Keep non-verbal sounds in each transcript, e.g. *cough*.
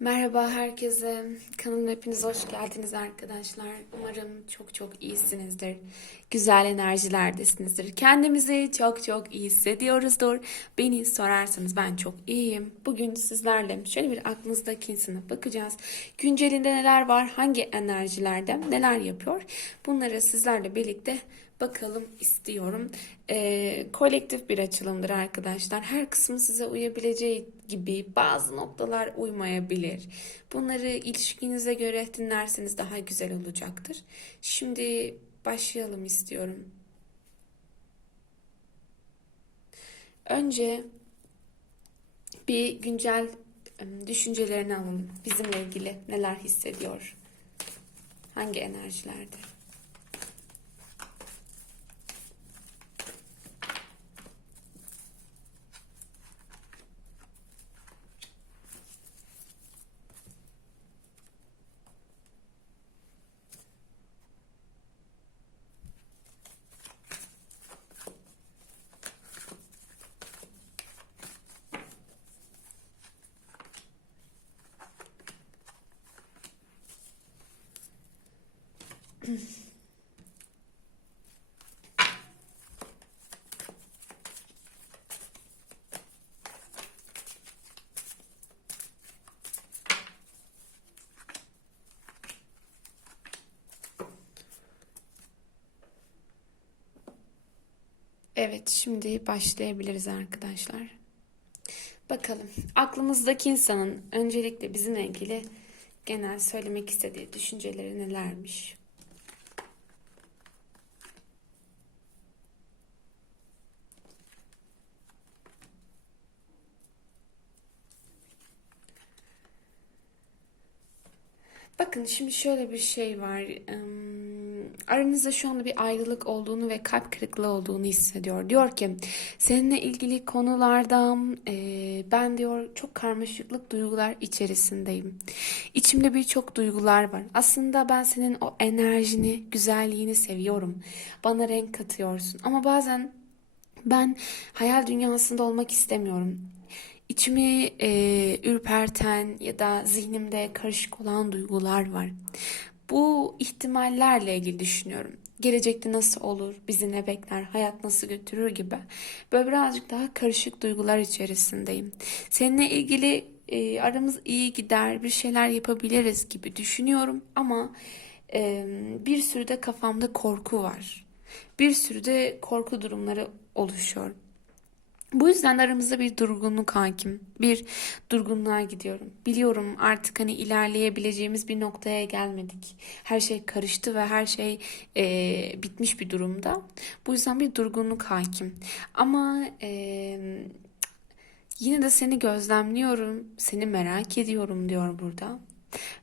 Merhaba herkese. Kanalıma hepiniz hoş geldiniz arkadaşlar. Umarım çok çok iyisinizdir. Güzel enerjilerdesinizdir. Kendimizi çok çok iyi hissediyoruzdur. Beni sorarsanız ben çok iyiyim. Bugün sizlerle şöyle bir aklınızdaki insana bakacağız. Güncelinde neler var, hangi enerjilerde neler yapıyor? Bunları sizlerle birlikte bakalım istiyorum. Ee, kolektif bir açılımdır arkadaşlar. Her kısmı size uyabileceği gibi bazı noktalar uymayabilir. Bunları ilişkinize göre dinlerseniz daha güzel olacaktır. Şimdi başlayalım istiyorum. Önce bir güncel em, düşüncelerini alalım. Bizimle ilgili neler hissediyor? Hangi enerjilerde? Evet, şimdi başlayabiliriz arkadaşlar. Bakalım, aklımızdaki insanın öncelikle bizimle ilgili genel söylemek istediği düşünceleri nelermiş? Bakın şimdi şöyle bir şey var. Aranızda şu anda bir ayrılık olduğunu ve kalp kırıklığı olduğunu hissediyor. Diyor ki seninle ilgili konularda e, ben diyor çok karmaşıklık duygular içerisindeyim. İçimde birçok duygular var. Aslında ben senin o enerjini, güzelliğini seviyorum. Bana renk katıyorsun. Ama bazen ben hayal dünyasında olmak istemiyorum. İçimi e, ürperten ya da zihnimde karışık olan duygular var. Bu ihtimallerle ilgili düşünüyorum. Gelecekte nasıl olur, bizi ne bekler, hayat nasıl götürür gibi. Böyle birazcık daha karışık duygular içerisindeyim. Seninle ilgili e, aramız iyi gider, bir şeyler yapabiliriz gibi düşünüyorum ama e, bir sürü de kafamda korku var. Bir sürü de korku durumları oluşuyor. Bu yüzden de aramızda bir durgunluk hakim. Bir durgunluğa gidiyorum. Biliyorum artık hani ilerleyebileceğimiz bir noktaya gelmedik. Her şey karıştı ve her şey e, bitmiş bir durumda. Bu yüzden bir durgunluk hakim. Ama e, yine de seni gözlemliyorum, seni merak ediyorum diyor burada.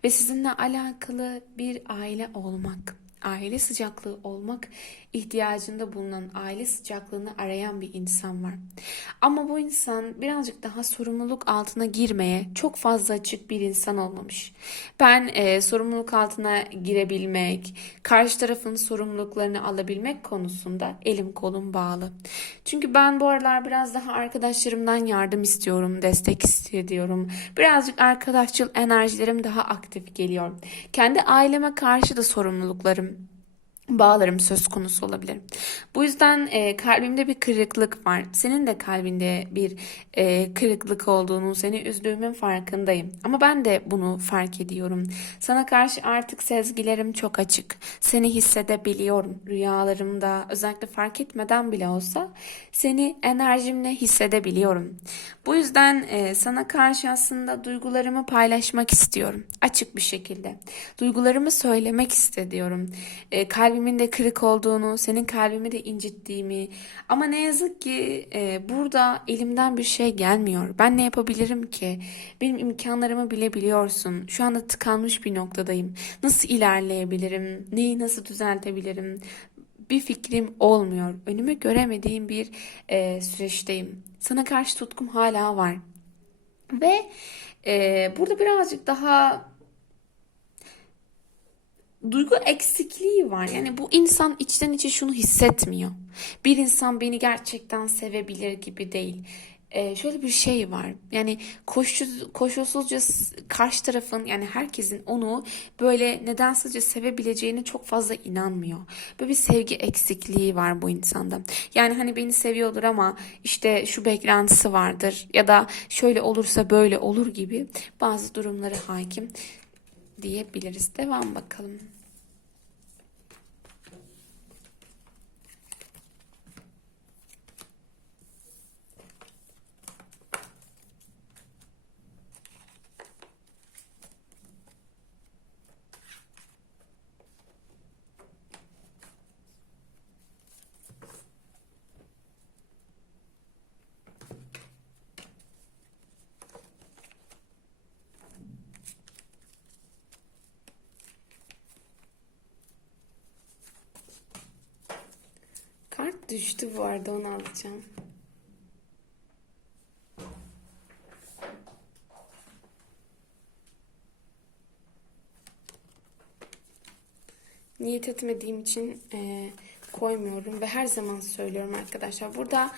Ve sizinle alakalı bir aile olmak aile sıcaklığı olmak ihtiyacında bulunan, aile sıcaklığını arayan bir insan var. Ama bu insan birazcık daha sorumluluk altına girmeye çok fazla açık bir insan olmamış. Ben e, sorumluluk altına girebilmek, karşı tarafın sorumluluklarını alabilmek konusunda elim kolum bağlı. Çünkü ben bu aralar biraz daha arkadaşlarımdan yardım istiyorum, destek istiyorum. Birazcık arkadaşçıl enerjilerim daha aktif geliyor. Kendi aileme karşı da sorumluluklarım bağlarım söz konusu olabilir. Bu yüzden e, kalbimde bir kırıklık var. Senin de kalbinde bir e, kırıklık olduğunu, seni üzdüğümün farkındayım. Ama ben de bunu fark ediyorum. Sana karşı artık sezgilerim çok açık. Seni hissedebiliyorum. Rüyalarımda özellikle fark etmeden bile olsa seni enerjimle hissedebiliyorum. Bu yüzden e, sana karşı aslında duygularımı paylaşmak istiyorum. Açık bir şekilde. Duygularımı söylemek istiyorum. E, kalbimin de kırık olduğunu, senin kalbimi de incittiğimi. Ama ne yazık ki e, burada elimden bir şey gelmiyor. Ben ne yapabilirim ki? Benim imkanlarımı bile biliyorsun. Şu anda tıkanmış bir noktadayım. Nasıl ilerleyebilirim? Neyi nasıl düzeltebilirim? Bir fikrim olmuyor. Önümü göremediğim bir e, süreçteyim. Sana karşı tutkum hala var. Ve e, burada birazcık daha duygu eksikliği var. Yani bu insan içten içe şunu hissetmiyor. Bir insan beni gerçekten sevebilir gibi değil. e, şöyle bir şey var. Yani koşu, koşulsuzca karşı tarafın yani herkesin onu böyle nedensizce sevebileceğine çok fazla inanmıyor. Böyle bir sevgi eksikliği var bu insanda. Yani hani beni seviyordur ama işte şu beklentisi vardır ya da şöyle olursa böyle olur gibi bazı durumları hakim diyebiliriz. Devam bakalım. Kart düştü bu arada onu alacağım. Niyet etmediğim için e, koymuyorum ve her zaman söylüyorum arkadaşlar. Burada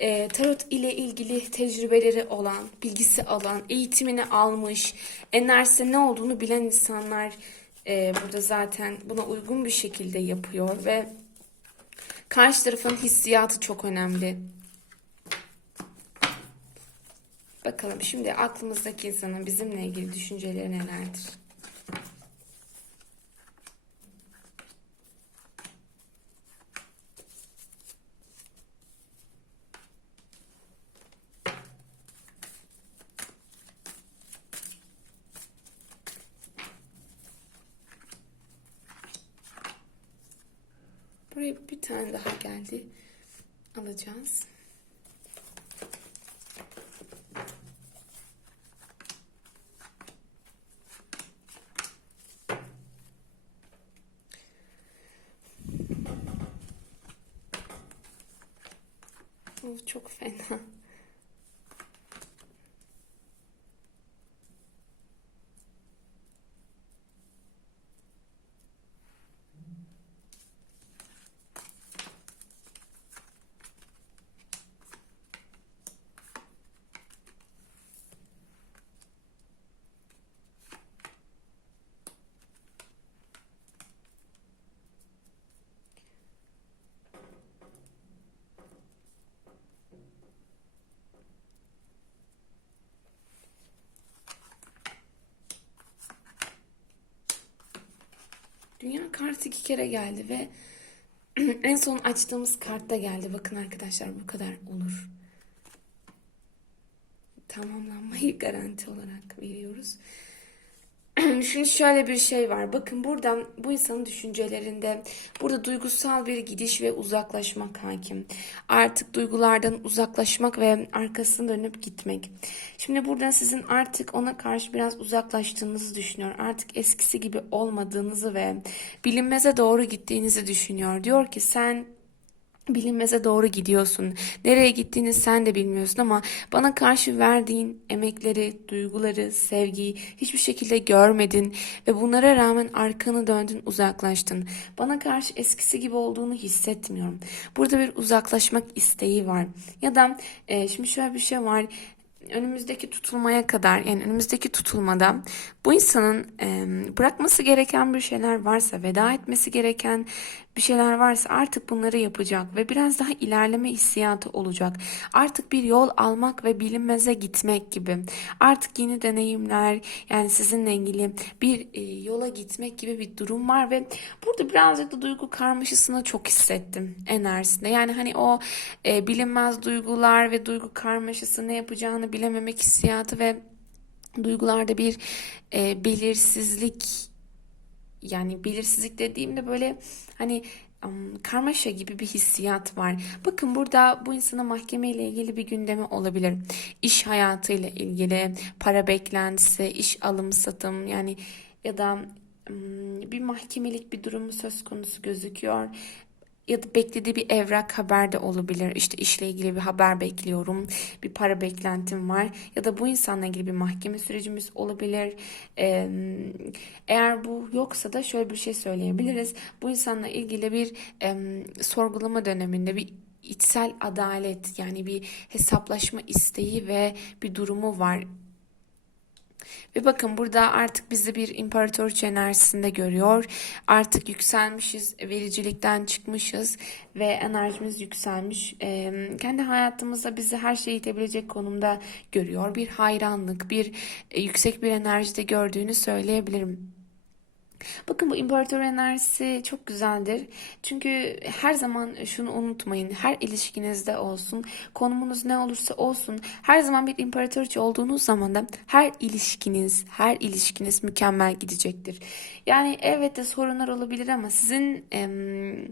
e, tarot ile ilgili tecrübeleri olan, bilgisi alan, eğitimini almış, enerjisi ne olduğunu bilen insanlar e, burada zaten buna uygun bir şekilde yapıyor ve karşı tarafın hissiyatı çok önemli. Bakalım şimdi aklımızdaki insanın bizimle ilgili düşünceleri nelerdir? Buraya bir tane daha geldi. Alacağız. Of, çok fena. Dünya kartı iki kere geldi ve *clears throat* en son açtığımız kartta geldi. Bakın arkadaşlar bu kadar olur. Tamamlanmayı *laughs* garanti olarak veriyoruz. *clears throat* Şimdi şöyle bir şey var. Bakın buradan bu insanın düşüncelerinde burada duygusal bir gidiş ve uzaklaşmak hakim. Artık duygulardan uzaklaşmak ve arkasını dönüp gitmek. Şimdi buradan sizin artık ona karşı biraz uzaklaştığınızı düşünüyor. Artık eskisi gibi olmadığınızı ve bilinmeze doğru gittiğinizi düşünüyor. Diyor ki sen bilinmeze doğru gidiyorsun. Nereye gittiğini sen de bilmiyorsun ama bana karşı verdiğin emekleri, duyguları, sevgiyi hiçbir şekilde görmedin ve bunlara rağmen arkanı döndün, uzaklaştın. Bana karşı eskisi gibi olduğunu hissetmiyorum. Burada bir uzaklaşmak isteği var. Ya da e, şimdi şöyle bir şey var önümüzdeki tutulmaya kadar yani önümüzdeki tutulmada bu insanın e, bırakması gereken bir şeyler varsa veda etmesi gereken bir şeyler varsa artık bunları yapacak ve biraz daha ilerleme hissiyatı olacak. Artık bir yol almak ve bilinmeze gitmek gibi. Artık yeni deneyimler yani sizinle ilgili bir e, yola gitmek gibi bir durum var ve burada birazcık da duygu karmaşasını çok hissettim enerjisinde. Yani hani o e, bilinmez duygular ve duygu karmaşası ne yapacağını bilememek hissiyatı ve duygularda bir e, belirsizlik yani belirsizlik dediğimde böyle hani karmaşa gibi bir hissiyat var. Bakın burada bu insana mahkeme ile ilgili bir gündemi olabilir. İş hayatıyla ilgili, para beklentisi, iş alım satım yani ya da bir mahkemelik bir durumu söz konusu gözüküyor. Ya da beklediği bir evrak haber de olabilir. İşte işle ilgili bir haber bekliyorum. Bir para beklentim var. Ya da bu insanla ilgili bir mahkeme sürecimiz olabilir. Eğer bu yoksa da şöyle bir şey söyleyebiliriz. Bu insanla ilgili bir sorgulama döneminde bir içsel adalet yani bir hesaplaşma isteği ve bir durumu var. Ve bakın burada artık bizi bir imparatoriçe enerjisinde görüyor. Artık yükselmişiz, vericilikten çıkmışız ve enerjimiz yükselmiş. Ee, kendi hayatımızda bizi her şeyi itebilecek konumda görüyor. Bir hayranlık, bir e, yüksek bir enerjide gördüğünü söyleyebilirim. Bakın bu imparator enerjisi çok güzeldir. Çünkü her zaman şunu unutmayın. Her ilişkinizde olsun, konumunuz ne olursa olsun, her zaman bir imparatoriçe olduğunuz zaman da her ilişkiniz, her ilişkiniz mükemmel gidecektir. Yani evet de sorunlar olabilir ama sizin em,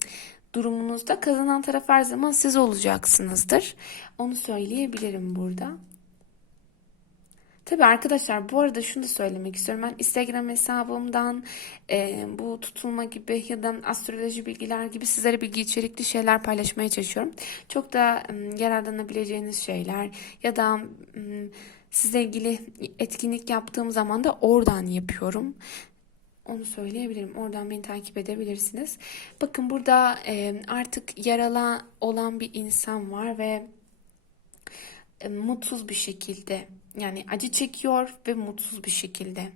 durumunuzda kazanan taraf her zaman siz olacaksınızdır. Onu söyleyebilirim burada. Tabii arkadaşlar bu arada şunu da söylemek istiyorum. Ben Instagram hesabımdan e, bu tutulma gibi ya da astroloji bilgiler gibi sizlere bilgi içerikli şeyler paylaşmaya çalışıyorum. Çok da m, yararlanabileceğiniz şeyler ya da m, sizle ilgili etkinlik yaptığım zaman da oradan yapıyorum. Onu söyleyebilirim. Oradan beni takip edebilirsiniz. Bakın burada e, artık yaralı olan bir insan var ve e, mutsuz bir şekilde yani acı çekiyor ve mutsuz bir şekilde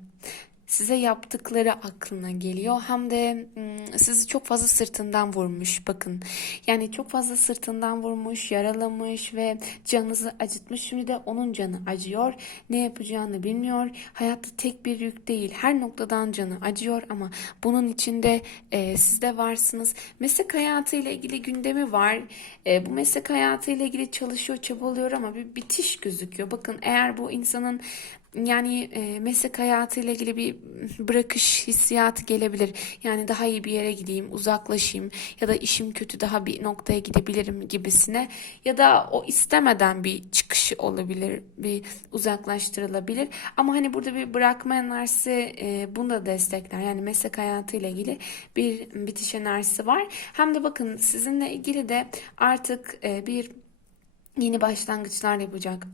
size yaptıkları aklına geliyor. Hem de ım, sizi çok fazla sırtından vurmuş bakın. Yani çok fazla sırtından vurmuş, yaralamış ve canınızı acıtmış. Şimdi de onun canı acıyor. Ne yapacağını bilmiyor. Hayatta tek bir yük değil. Her noktadan canı acıyor ama bunun içinde e, siz de varsınız. Meslek hayatıyla ilgili gündemi var. E, bu meslek hayatıyla ilgili çalışıyor, çabalıyor ama bir bitiş gözüküyor. Bakın eğer bu insanın yani e, meslek hayatıyla ilgili bir bırakış hissiyatı gelebilir. Yani daha iyi bir yere gideyim, uzaklaşayım ya da işim kötü daha bir noktaya gidebilirim gibisine ya da o istemeden bir çıkışı olabilir, bir uzaklaştırılabilir. Ama hani burada bir bırakma enerjisi e, bunu da destekler. Yani meslek hayatıyla ilgili bir bitiş enerjisi var. Hem de bakın sizinle ilgili de artık e, bir yeni başlangıçlar yapacak.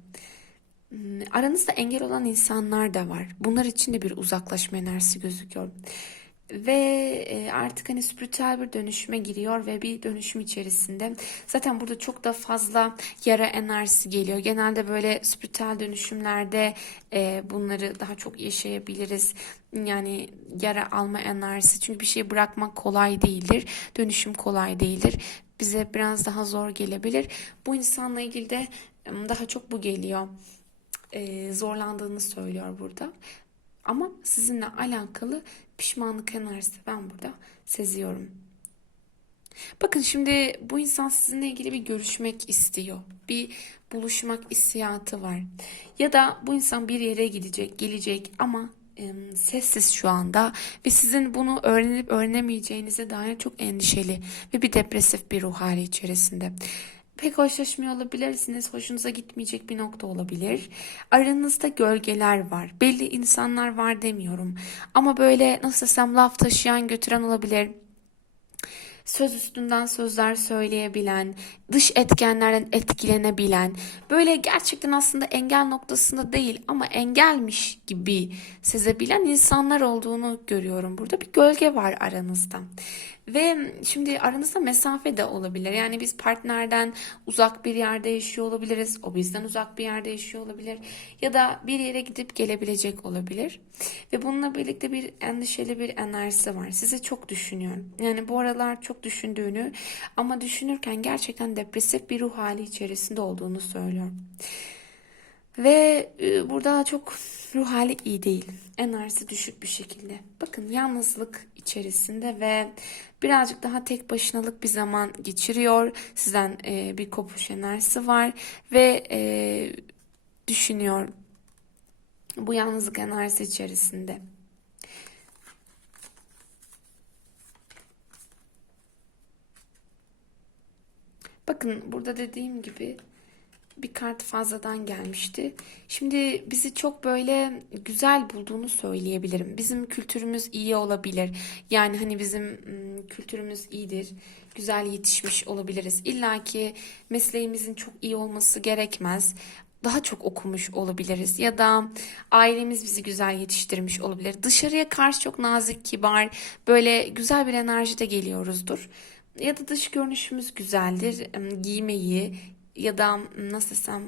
Hmm, Aranızda engel olan insanlar da var. Bunlar için de bir uzaklaşma enerjisi gözüküyor. Ve e, artık hani spiritüel bir dönüşüme giriyor ve bir dönüşüm içerisinde. Zaten burada çok da fazla yara enerjisi geliyor. Genelde böyle spiritüel dönüşümlerde e, bunları daha çok yaşayabiliriz. Yani yara alma enerjisi. Çünkü bir şeyi bırakmak kolay değildir. Dönüşüm kolay değildir. Bize biraz daha zor gelebilir. Bu insanla ilgili de daha çok bu geliyor e, zorlandığını söylüyor burada. Ama sizinle alakalı pişmanlık enerjisi ben burada seziyorum. Bakın şimdi bu insan sizinle ilgili bir görüşmek istiyor. Bir buluşmak hissiyatı var. Ya da bu insan bir yere gidecek, gelecek ama em, sessiz şu anda ve sizin bunu öğrenip öğrenemeyeceğinize dair çok endişeli ve bir depresif bir ruh hali içerisinde. Pek hoşlaşmıyor olabilirsiniz. Hoşunuza gitmeyecek bir nokta olabilir. Aranızda gölgeler var. Belli insanlar var demiyorum. Ama böyle nasıl desem laf taşıyan götüren olabilir söz üstünden sözler söyleyebilen, dış etkenlerden etkilenebilen, böyle gerçekten aslında engel noktasında değil ama engelmiş gibi sezebilen insanlar olduğunu görüyorum. Burada bir gölge var aranızda. Ve şimdi aranızda mesafe de olabilir. Yani biz partnerden uzak bir yerde yaşıyor olabiliriz. O bizden uzak bir yerde yaşıyor olabilir. Ya da bir yere gidip gelebilecek olabilir. Ve bununla birlikte bir endişeli bir enerjisi var. Sizi çok düşünüyor. Yani bu aralar çok düşündüğünü ama düşünürken gerçekten depresif bir ruh hali içerisinde olduğunu söylüyor. Ve e, burada çok ruh hali iyi değil. Enerjisi düşük bir şekilde. Bakın yalnızlık içerisinde ve birazcık daha tek başınalık bir zaman geçiriyor. Sizden e, bir kopuş enerjisi var ve e, düşünüyor bu yalnızlık enerjisi içerisinde. Bakın burada dediğim gibi bir kart fazladan gelmişti. Şimdi bizi çok böyle güzel bulduğunu söyleyebilirim. Bizim kültürümüz iyi olabilir. Yani hani bizim kültürümüz iyidir. Güzel yetişmiş olabiliriz. İlla ki mesleğimizin çok iyi olması gerekmez. Daha çok okumuş olabiliriz ya da ailemiz bizi güzel yetiştirmiş olabilir. Dışarıya karşı çok nazik, kibar, böyle güzel bir enerjide geliyoruzdur. Ya da dış görünüşümüz güzeldir. Giymeyi ya da nasıl desem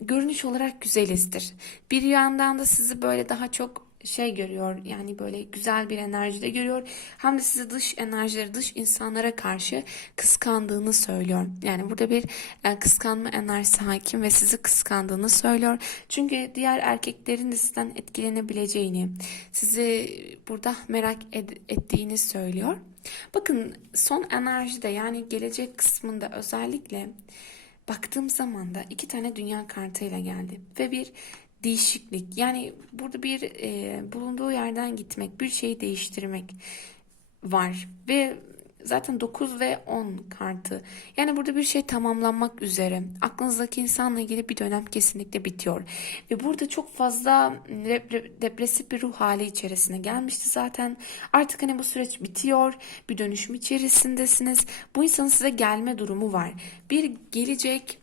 görünüş olarak güzelizdir. Bir yandan da sizi böyle daha çok şey görüyor yani böyle güzel bir enerjide görüyor. Hem de sizi dış enerjileri, dış insanlara karşı kıskandığını söylüyor. Yani burada bir e, kıskanma enerjisi hakim ve sizi kıskandığını söylüyor. Çünkü diğer erkeklerin de sizden etkilenebileceğini, sizi burada merak ed- ettiğini söylüyor. Bakın son enerjide yani gelecek kısmında özellikle baktığım zaman da iki tane dünya kartıyla geldi ve bir değişiklik. Yani burada bir e, bulunduğu yerden gitmek bir şeyi değiştirmek var ve zaten 9 ve 10 kartı. Yani burada bir şey tamamlanmak üzere. Aklınızdaki insanla ilgili bir dönem kesinlikle bitiyor. Ve burada çok fazla dep- depresif bir ruh hali içerisine gelmişti zaten. Artık hani bu süreç bitiyor bir dönüşüm içerisindesiniz. Bu insanın size gelme durumu var. Bir gelecek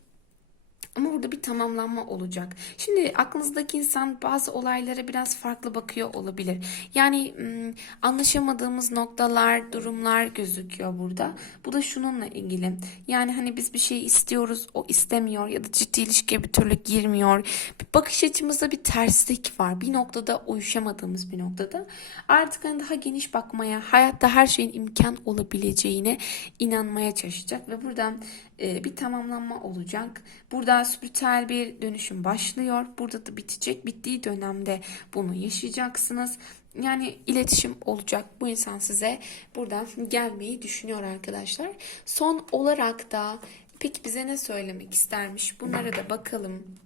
ama burada bir tamamlanma olacak. Şimdi aklınızdaki insan bazı olaylara biraz farklı bakıyor olabilir. Yani ım, anlaşamadığımız noktalar, durumlar gözüküyor burada. Bu da şununla ilgili. Yani hani biz bir şey istiyoruz, o istemiyor ya da ciddi ilişkiye bir türlü girmiyor. Bir bakış açımızda bir terslik var. Bir noktada uyuşamadığımız bir noktada. Artık hani daha geniş bakmaya, hayatta her şeyin imkan olabileceğine inanmaya çalışacak ve buradan bir tamamlanma olacak. Burada spiritüel bir dönüşüm başlıyor. Burada da bitecek. Bittiği dönemde bunu yaşayacaksınız. Yani iletişim olacak. Bu insan size buradan gelmeyi düşünüyor arkadaşlar. Son olarak da peki bize ne söylemek istermiş? Bunlara da bakalım.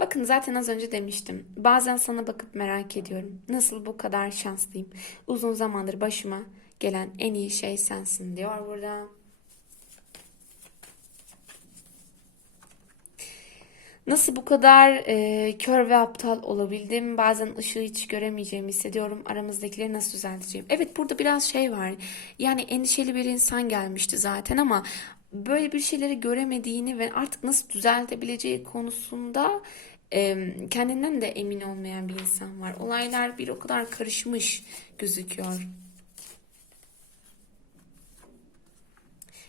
Bakın zaten az önce demiştim. Bazen sana bakıp merak ediyorum. Nasıl bu kadar şanslıyım? Uzun zamandır başıma gelen en iyi şey sensin diyor burada. Nasıl bu kadar e, kör ve aptal olabildim? Bazen ışığı hiç göremeyeceğimi hissediyorum. Aramızdakileri nasıl düzelteceğim? Evet burada biraz şey var. Yani endişeli bir insan gelmişti zaten ama böyle bir şeyleri göremediğini ve artık nasıl düzeltebileceği konusunda kendinden de emin olmayan bir insan var. Olaylar bir o kadar karışmış gözüküyor.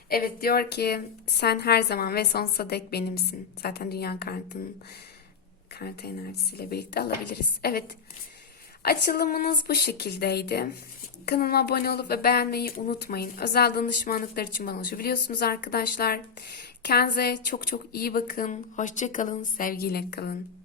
Evet diyor ki sen her zaman ve sonsuza dek benimsin. Zaten dünya kartının kart enerjisiyle birlikte alabiliriz. Evet. Açılımınız bu şekildeydi. Kanalıma abone olup ve beğenmeyi unutmayın. Özel danışmanlıklar için bana ulaşabiliyorsunuz arkadaşlar. Kendinize çok çok iyi bakın. Hoşça kalın. Sevgiyle kalın.